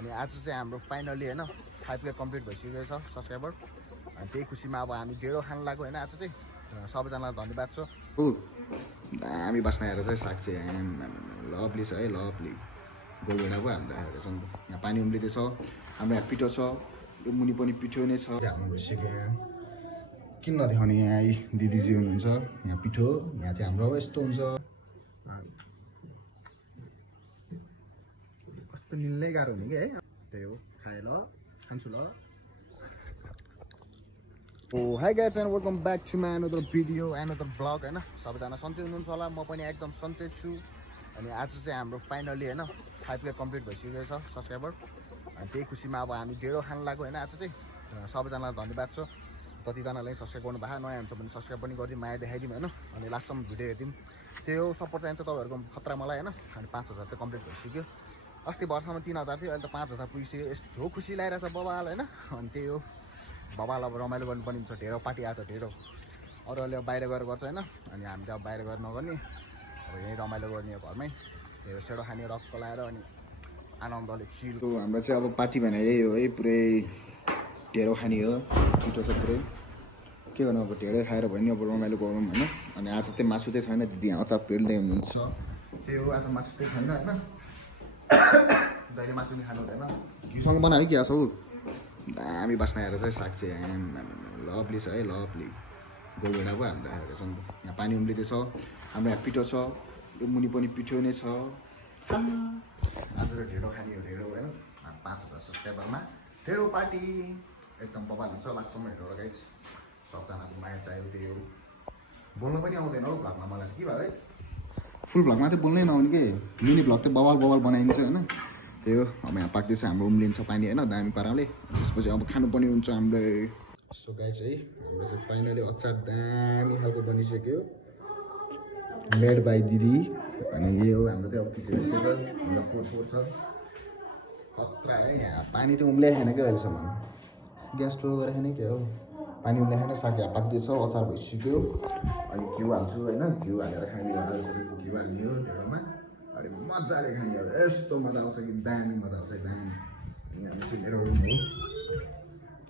अनि आज चाहिँ हाम्रो फाइनली हैन 5K कम्प्लिट भइसकेको छ सब्स्क्राइबर। अनि त्यही खुसीमा अब हामी ढेडो खान लाग्यो हैन। आज चाहिँ सबैजनालाई धन्यवाद छ। दामी बस्न आएर चाहिँ साक्षी लभली छ है, लभली गोलभेडा पो हाल्दा आएको छ नि त। यहाँ पानी उम्लिँदैछ, हाम्रो यहाँ पिठो छ, यो मुनि पनि पिठो नै छ। हाम्रो भइसक्यो यहाँ किन नदेखाउने, यहाँ दिदीजी हुनुहुन्छ, यहाँ पिठो, यहाँ चाहिँ हाम्रो अब यस्तो हुन्छ। कस्तो निल्नै गाह्रो हुने कि है, त्यही हो। खाए ल, खान्छु ल। Hi guys and welcome back to my another video another vlog हैन। सबैजना सन्चै हुनुहुन्छ होला, म पनि एकदम सन्चै छु। अनि आज चाहिँ हाम्रो फाइनली हैन 5K कम्प्लिट भइसकेको छ सब्स्क्राइबर। अनि त्यही खुसीमा अब हामी ढेडो खान लाग्यो हैन। आज चाहिँ सबैजनालाई धन्यवाद छ। जतिजनाले सब्स्क्राइब गर्नु भएको नयाँ हुन्छ भने सब्स्क्राइब पनि गरिदिउँ, माया देखाइदिउँ हैन। अनि लास्टसम्म भिडियो हेरिदिउँ, त्यही हो। सपोर्ट चाहिन्छ तपाईँहरूको खतरा मलाई हैन। अनि 5000 चाहिँ कम्प्लिट भइसक्यो। अस्ति वर्षमा 3000 थियो, अहिले त 5000 पुगिसक्यो। यस्तो खुसी लागिरहेको छ बबाल हैन। अनि त्यही हो, बबाल अब रमाइलो गर्नुपर्ने हुन्छ। ढेडो पार्टी आएको छ, ढेडो अरूहरूले अब बाहिर गएर गर्छ हैन। अनि हामी त अब बाहिर गएर नगर्ने, अब यहीँ रमाइलो गर्ने घरमै ढेडो सेडो खाने, रक्क लाएर अनि आनन्दले चिल। हाम्रो चाहिँ अब पार्टी भने यही हो है, पुरै ढेडो खाने हो। पिठो छ पुरै, के गर्नु अब ढेडो खाएर भयो नि, अब रमाइलो गरौँ होइन। अनि आज चाहिँ मासु चाहिँ छैन, दिदी अचार पेल्दै हुनुहुन्छ। त्यही हो, आज मासु चाहिँ छैन होइन। जहिले मासु नि खानु हुँदैन, घिउसँग बनायो कि आएको दामी बस्न आएर चाहिँ साक्षी लभली छ है, लभली गोलभेडा पो हाल्दा आएको छ नि त। यहाँ पानी उम्लिँदैछ, हाम्रो यहाँ पिठो छ, यो मुनि पनि पिठो नै छ। आज त ढेडो खाने हो, ढेडो होइन। 5000 सब्स्क्राइबरमा ढेडो पार्टी एकदम बबाल हुन्छ। लास्टसम्म हेरेर गाइज, सबजनाको माया चाहियो, त्यही हो। बोल्नु पनि आउँदैन हौ भ्लगमा मलाई, के भयो है। फुल भ्लगमा चाहिँ बोल्नै नआउने कि, मिनी भ्लग चाहिँ बबाल बबाल बनाइन्छ होइन। त्यही हो, अब यहाँ पाक्दैछ, हाम्रो उम्लिन्छ पानी होइन दामी पाराले। त्यसपछि अब खानुपर्ने हुन्छ हामीले। सो गाइज है, हाम्रो चाहिँ फाइनली अचार दामी खालको बनिसक्यो, मेड बाई दिदी। अनि यही हो हाम्रो चाहिँ अब किचन यस्तो छ, हाम्रो फोर छ खतरा है। यहाँ पानी चाहिँ उम्लिएको छैन क्या अहिलेसम्म, ग्यास स्टोर गरेर खाने के हो। पानी उम्लिएको छैन, साग यहाँ पाक्दैछ, अचार भइसक्यो। अनि घिउ हाल्छु होइन, घिउ हालेर खाने हो। घिउ हाल्ने हो ढेडोमा, अनि मजाले खाने हो। यस्तो मजा आउँछ कि दामी मजा आउँछ, दामी। यहाँ चाहिँ मेरो रुम हो,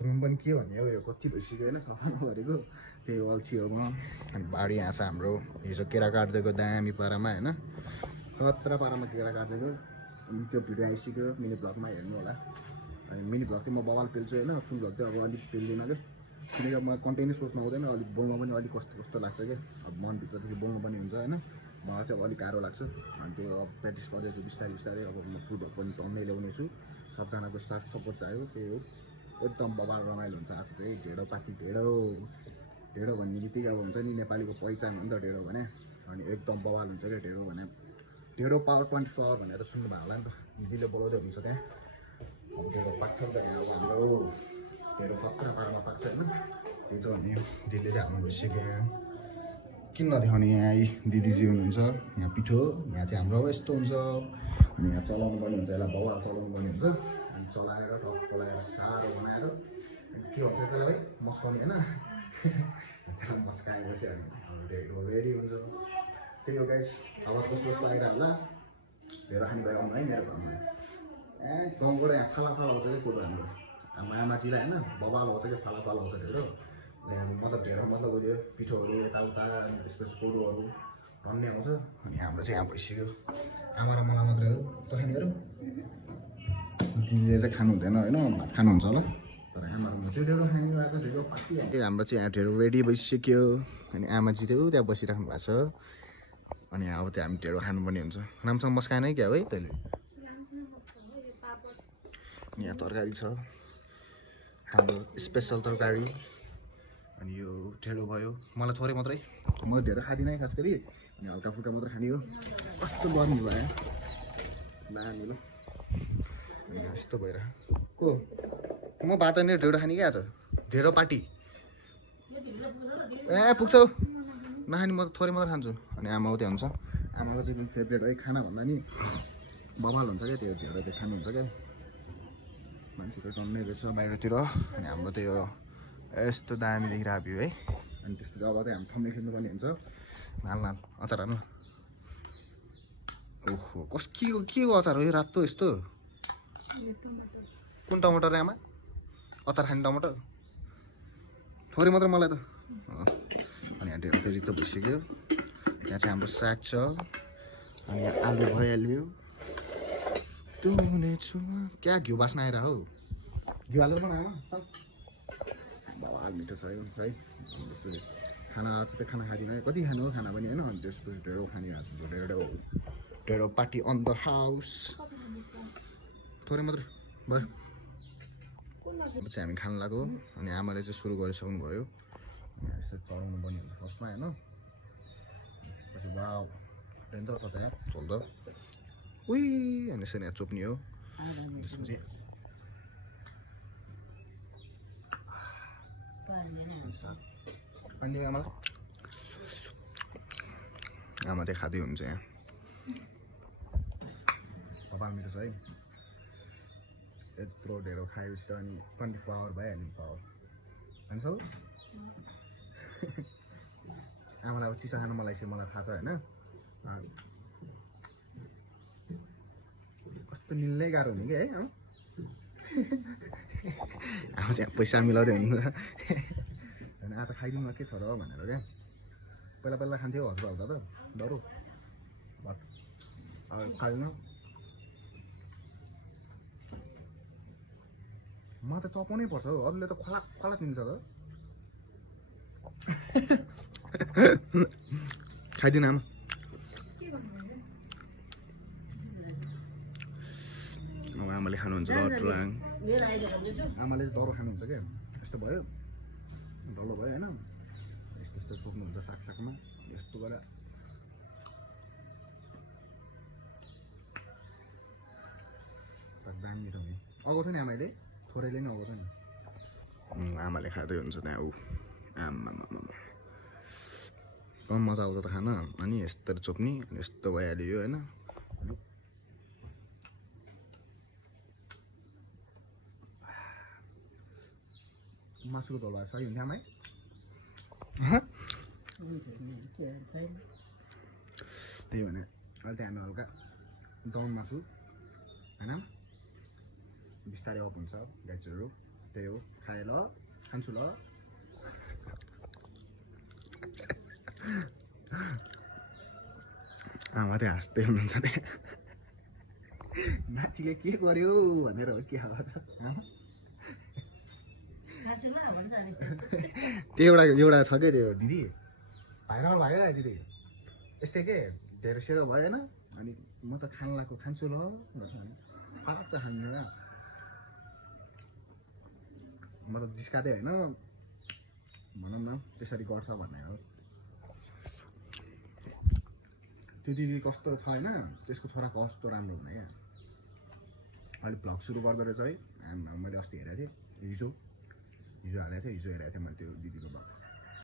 रुम पनि के भन्ने हो, यो कति भइसक्यो होइन सफा नगरेको, त्यही अल्छी हो म। अनि बाडी यहाँ छ हाम्रो, हिजो केरा काटिदिएको दामी पारामा होइन, खतरा पारामा केरा काटिदिएको। अनि त्यो भिडियो आइसक्यो, मिनी भ्लगमा हेर्नु होला। अनि मिनी भ्लग चाहिँ म बवाल पेल्छु होइन, फुल भ्लग चाहिँ अब अलिक पेल्दिनँ क्या, किनकि अब म कन्टेन्ट सोच्नु आउँदैन, अलिक बोल्न पनि अलिक कस्तो कस्तो लाग्छ क्या। अब मनभित्रदेखि बोल्नु पनि हुन्छ होइन, मलाई चाहिँ अब अलिक गाह्रो लाग्छ। अनि त्यो अब प्र्याक्टिस गर्दैछु बिस्तारै बिस्तारै। अब म फुल भ्लग पनि टन्नै ल्याउने छु, सबजनाको साथ सपोर्ट चाहियो, त्यही हो। एकदम बबाल रमाइलो हुन्छ आज चाहिँ। ढेडो पार्टी, ढेडो ढेडो भन्ने बित्तिकै अब हुन्छ नि नेपालीको पहिचान हो नि त ढेडो भने। अनि एकदम बबाल हुन्छ क्या ढेडो भने। ढेडो पावर 24 भनेर सुन्नुभयो होला नि त, दिदीले बोलाउँदै हुन्छ त्यहाँ। अब ढेडो पाक्छ नि त यहाँ, अब हाम्रो ढेडो खतरा पारामा पाक्छ होइन। त्यही चाहिँ भने दिदीले चाहिँ हाल्नु भइसक्यो यहाँ, किन नदेखाउने, यहाँ दिदीजी हुनुहुन्छ, यहाँ पिठो, यहाँ चाहिँ हाम्रो अब यस्तो हुन्छ। अनि यहाँ चलाउनु पर्ने हुन्छ, यसलाई बवाल चलाउनु पर्ने हुन्छ। अनि चलाएर टक्क लगाएर साह्रो बनाएर के भन्छ त्यसलाई भाइ, मस्काउने होइन। त्यसलाई मस्काएपछि अनि ढेडो रेडी हुन्छ। त्यही हो गाइस, आवाज कस्तो कस्तो आइरह होला, ढेडो खाने भयो आउनु है मेरो घरमा। गाउँबाट यहाँ फाला फाला आउँछ क्या कोदो हाम्रो, आमाजीलाई होइन बबाल आउँछ क्या, फाला फाला आउँछ ढेडो। मतलब ढेडो मतलब उयो पिठोहरू यताउता, अनि त्यसपछि कोदोहरू टन्नै आउँछ। अनि हाम्रो चाहिँ यहाँ भइसक्यो, आमा र मलाई मात्रै हो त खानेहरू, दिदीले चाहिँ खानु हुँदैन होइन, भात खानुहुन्छ होला। तर आमा र म चाहिँ ढेडो खाने गएको छ, ढेडो पार्टी। हाम्रो चाहिँ यहाँ ढेडो रेडी भइसक्यो। अनि आमाजी चाहिँ त्यहाँ बसिराख्नु भएको छ। अनि अब चाहिँ हामी ढेडो खानुपर्ने हुन्छ। नामसँग मस्काएन है क्या है तैँले। यहाँ तरकारी छ, हाम्रो स्पेसल तरकारी। अनि यो ढेडो भयो, मलाई थोरै मात्रै, म ढेडो खाँदिनँ है खास गरी, अनि हल्का फुल्का मात्रै खाने हो। कस्तो गर्मी भयो नानी ल, यस्तो भइरहेको को म भात नि ढेडो खाने क्या आज, ढेडो पार्टी। ए पुग्छ नखाने, म त थोरै मात्रै खान्छु। अनि आमा उतै हुन्छ, आमाको चाहिँ फेभरेट है खाना भन्दा नि बबाल हुन्छ क्या त्यो ढेडो, त्यो खानुहुन्छ क्या। मान्छेको टन्नै रहेछ बाहिरतिर। अनि हाम्रो त्यो यस्तो दामी देखिरहेको भ्यू है। अनि त्यसपछि अब चाहिँ हामी थम्ने खिच्नुपर्ने हुन्छ। नाल नाल अचार हाल्नु। ओहो के को अचार हो यो रातो यस्तो, कुन टमाटर आमा अचार खाने टमाटर थोरै मात्र मलाई त अनि यहाँ ढेँडो त रित्तो भइसक्यो यहाँ चाहिँ हाम्रो साग छ अनि यहाँ आलु भइहाल्यो तुनेछु क्या घिउ बास्न आएर हौ घिउ हालेर पनि आमा बाबा मिठो छ यो है त्यसपछि खाना आज त खाना खाँदिनँ कति खानु हो खाना पनि होइन अनि त्यसपछि ढेँडो खाने आज ढेँडो पार्टी अन द हाउस थोरै मात्रै भयो चाहिँ हामी खान लाग्यो अनि आमाले चाहिँ सुरु गरिसक्नु भयो यसो चढाउनु पर्ने हुन्छ फर्स्टमा होइन त्यसपछि वाउ डेन्जर छ त यहाँ चल्दो उही अनि यसरी यहाँ चोप्ने हो त्यसपछि अनि आमा चाहिँ खाँदै हुन्छ यहाँ कपाल मिठो छ है यत्रो ढेँडो खाएपछि त अनि 24 आवर भइहाल्यो पावर होइन सब आमालाई अब चिसो खानु मलाई थाहा छ होइन कस्तो मिल्नै गाह्रो हुने कि है आमा चाहिँ पैसा मिलाउँदै हुनुहुन्छ अनि आज खाइदिउँ न के छ र भनेर क्या पहिला खान्थ्यो हजुर आउँदा त डरो खाइदिउँ म त चपाउनै पर्छ हौ अरूले त खलात मिल्छ त खाइदिनु आमा अब आमाले खानुहुन्छ लटलाङ आमाले चाहिँ डरो खानुहुन्छ क्या यस्तो भयो डल्लो भयो होइन यस्तो चोक्नुहुन्छ सागमा यस्तो गरेर दामी मिठो हुने अगाउँछ नि आमाले थोरैले नै अगाउँछ नि आमाले खाँदै हुन्छ त्यहाँ ऊ आमा कम मजा आउँछ त खान अनि यस्तो चोप्ने अनि यस्तो भइहाल्यो यो होइन मासुको झोल भए सही हुन्थ्यो आमा त्यही भने अहिले चाहिँ हामी हल्का डाउन मासु होइन बिस्तारै अप हुन्छ गाइजहरू त्यही हो खाएर खान्छु ल आमा चाहिँ हाँस्दै हुनुहुन्छ त्यहाँ नातिले के गर्यो भनेर हो के आवाज त्यो एउटा छ क्या त्यो दिदी भाइरल भयो क्या दिदी यस्तै के धेरै सेवा भएन अनि म त खान्छु ल फरक त खान्छु क्या म त जिस्काँदै होइन भनौँ न त्यसरी गर्छ भन्ने हो त्यो दिदी कस्तो छ होइन त्यसको छोरा कस्तो राम्रो हुने क्या अहिले भ्लग सुरु गर्दो रहेछ है मैले अस्ति हेरेको थिएँ हिजो हालेको थिएँ हिजो हेरेको थिएँ मैले त्यो दिदीको भ्लग